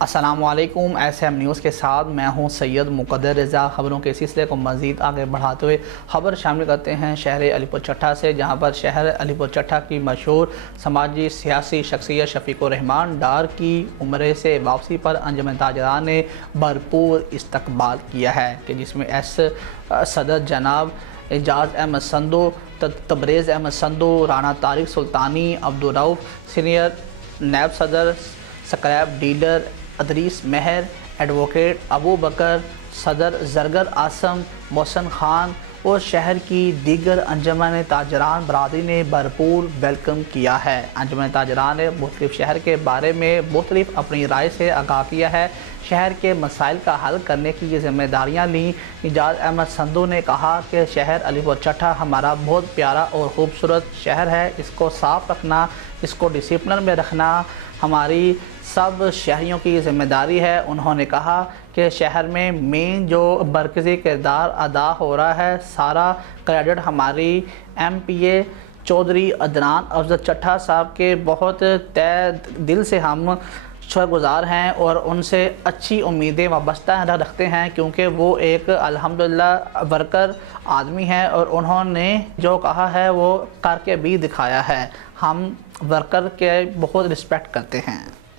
السلام علیکم، S M news کے ساتھ میں ہوں سید مقدر رضا۔ خبروں کے سلسلے کو مزید آگے بڑھاتے ہوئے خبر شامل کرتے ہیں شہر علی پور چٹھا سے، جہاں پر شہر علی پور چٹھا کی مشہور سماجی سیاسی شخصیت شفیق الرحمان ڈار کی عمرے سے واپسی پر انجمن تاجران نے بھرپور استقبال کیا ہے، کہ جس میں صدر جناب اعجاز احمد سندھو، تبریز احمد سندھو، رانا طارق سلطانی، عبدالرؤف سینئر نیب صدر، سکریپ ڈیلر ادریس مہر، ایڈوکیٹ ابو بکر، صدر زرگر آسم، محسن خان اور شہر کی دیگر انجمن تاجران برادری نے بھرپور ویلکم کیا ہے۔ انجمن تاجران نے مختلف شہر کے بارے میں مختلف اپنی رائے سے آگاہ کیا ہے۔ شہر کے مسائل کا حل کرنے کی یہ ذمہ داریاں لیں۔ اعجاز احمد سندھو نے کہا کہ شہر علی پور چٹھا ہمارا بہت پیارا اور خوبصورت شہر ہے، اس کو صاف رکھنا، اس کو ڈسپلن میں رکھنا ہماری سب شہریوں کی ذمہ داری ہے۔ انہوں نے کہا کہ شہر میں مین جو مرکزی کردار ادا ہو رہا ہے، سارا کریڈٹ ہماری ایم پی اے چودھری عدنان افضل چٹھا صاحب کے بہت تہ دل سے ہم شکر گزار ہیں اور ان سے اچھی امیدیں وابستہ رکھتے ہیں، کیونکہ وہ ایک الحمدللہ ورکر آدمی ہیں اور انہوں نے جو کہا ہے وہ کر کے بھی دکھایا ہے۔ ہم ورکر کے بہت رسپیکٹ کرتے ہیں۔